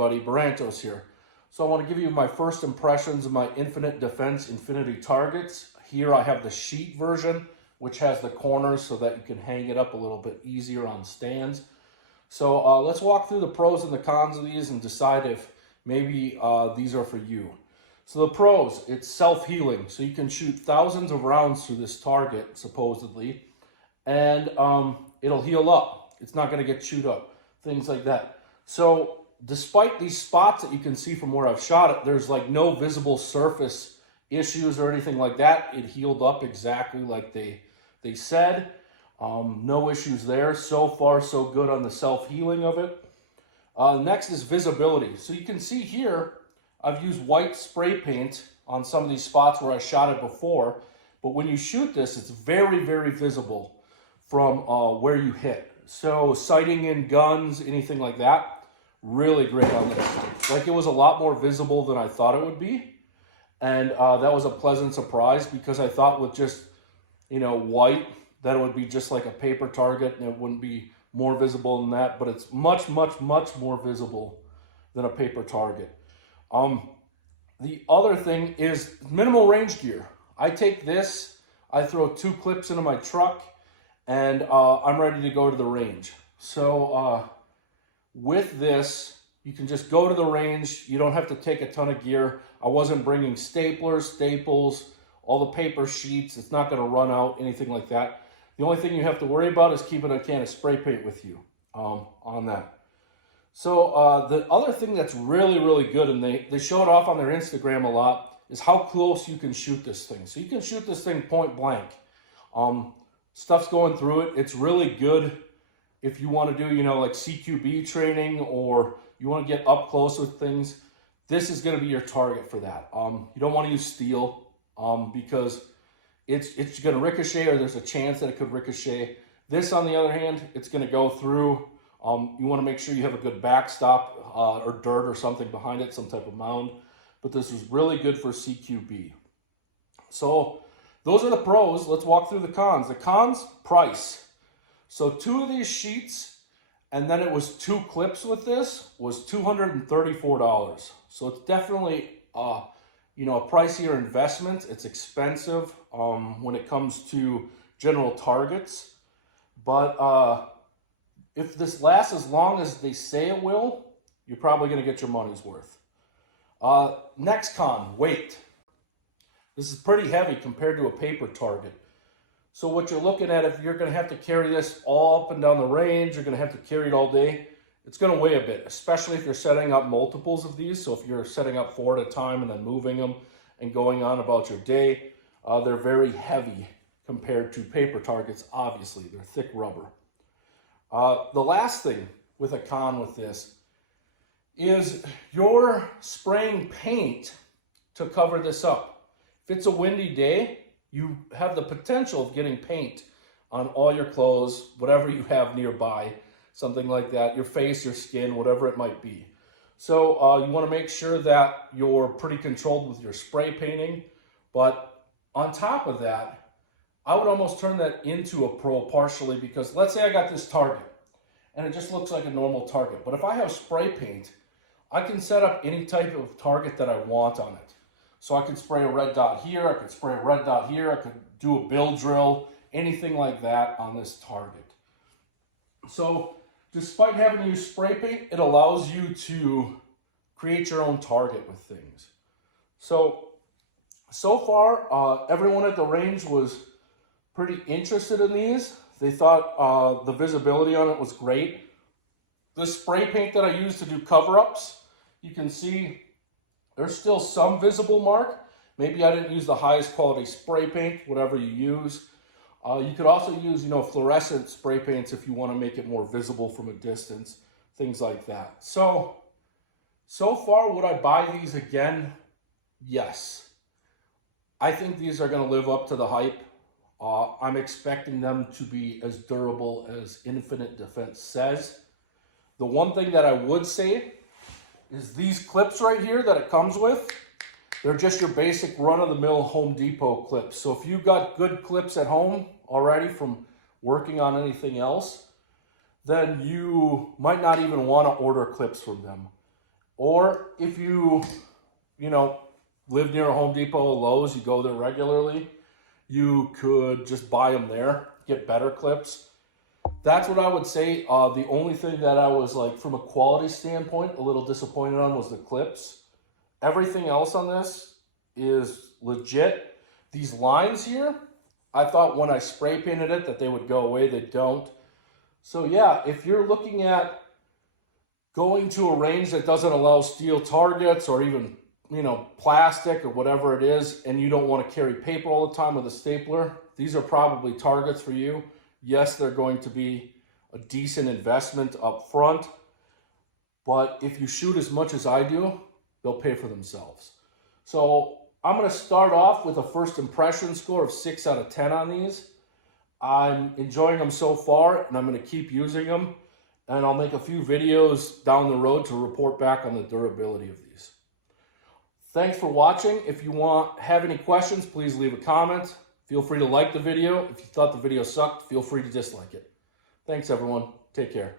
everybody, Barantos here. So I want to give you my first impressions of my Infinite Defense Infinity targets. Here I have the sheet version, which has the corners so that you can hang it up a little bit easier on stands. So let's walk through the pros and the cons of these and decide if maybe these are for you. So the pros, it's self-healing. So you can shoot thousands of rounds through this target, supposedly, and it'll heal up. It's not going to get chewed up, things like that. So despite these spots that you can see from where I've shot it, there's like no visible surface issues or anything like that. It healed up exactly like they said. No issues there. So far, so good on the self-healing of it. Next is visibility. So you can see here, I've used white spray paint on some of these spots where I shot it before. But when you shoot this, it's very, very visible from where you hit. So sighting in guns, anything like that, really great on this. Like, it was a lot more visible than I thought it would be. And that was a pleasant surprise, because I thought with just, white, that it would be just like a paper target and it wouldn't be more visible than that. But it's much, much, much more visible than a paper target. The other thing is minimal range gear. I take this, I throw 2 clips into my truck, and I'm ready to go to the range. So with this, you can just go to the range. You don't have to take a ton of gear. I wasn't bringing staplers, staples, all the paper sheets. It's not going to run out, anything like that. The only thing you have to worry about is keeping a can of spray paint with you on that. So the other thing that's really, really good, and they show it off on their Instagram a lot, is how close you can shoot this thing. So you can shoot this thing point blank. Stuff's going through it. It's really good if you want to do, like CQB training, or you want to get up close with things. This is going to be your target for that. You don't want to use steel because it's going to ricochet, or there's a chance that it could ricochet. This, on the other hand, it's going to go through. You want to make sure you have a good backstop or dirt or something behind it, some type of mound. But this is really good for CQB. So those are the pros. Let's walk through the cons. The cons, price. So 2 of these sheets, and then it was 2 clips with this, was $234. So it's definitely, a pricier investment. It's expensive when it comes to general targets. But if this lasts as long as they say it will, you're probably going to get your money's worth. Next con, weight. This is pretty heavy compared to a paper target. So what you're looking at, if you're going to have to carry this all up and down the range, you're going to have to carry it all day, it's going to weigh a bit, especially if you're setting up multiples of these. So if you're setting up 4 at a time and then moving them and going on about your day, they're very heavy compared to paper targets, obviously. They're thick rubber. The last thing with a con with this is you're spraying paint to cover this up. If it's a windy day, you have the potential of getting paint on all your clothes, whatever you have nearby, something like that, your face, your skin, whatever it might be. So you want to make sure that you're pretty controlled with your spray painting. But on top of that, I would almost turn that into a pro partially, because let's say I got this target and it just looks like a normal target. But if I have spray paint, I can set up any type of target that I want on it. So I could spray a red dot here, I could spray a red dot here, I could do a bill drill, anything like that on this target. So despite having to use spray paint, it allows you to create your own target with things. So far, everyone at the range was pretty interested in these. They thought the visibility on it was great. The spray paint that I used to do cover-ups, you can see there's still some visible mark. Maybe I didn't use the highest quality spray paint, whatever you use. You could also use, fluorescent spray paints if you want to make it more visible from a distance, things like that. So far, would I buy these again? Yes. I think these are going to live up to the hype. I'm expecting them to be as durable as Infinite Defense says. The one thing that I would say is these clips right here that it comes with, they're just your basic run-of-the-mill Home Depot clips. So if you've got good clips at home already from working on anything else, then you might not even want to order clips from them. Or if you live near a Home Depot or Lowe's, you go there regularly, you could just buy them there, get better clips. That's what I would say. The only thing that I was like, from a quality standpoint, a little disappointed on was the clips. Everything else on this is legit. These lines here, I thought when I spray painted it that they would go away. They don't. So yeah, if you're looking at going to a range that doesn't allow steel targets or even, plastic or whatever it is, and you don't want to carry paper all the time with a stapler, these are probably targets for you. Yes, they're going to be a decent investment up front, but if you shoot as much as I do, they'll pay for themselves. So I'm going to start off with a first impression score of 6 out of 10 on these. I'm enjoying them so far, and I'm going to keep using them, and I'll make a few videos down the road to report back on the durability of these. Thanks for watching. If you have any questions, please leave a comment. Feel free to like the video. If you thought the video sucked, feel free to dislike it. Thanks, everyone. Take care.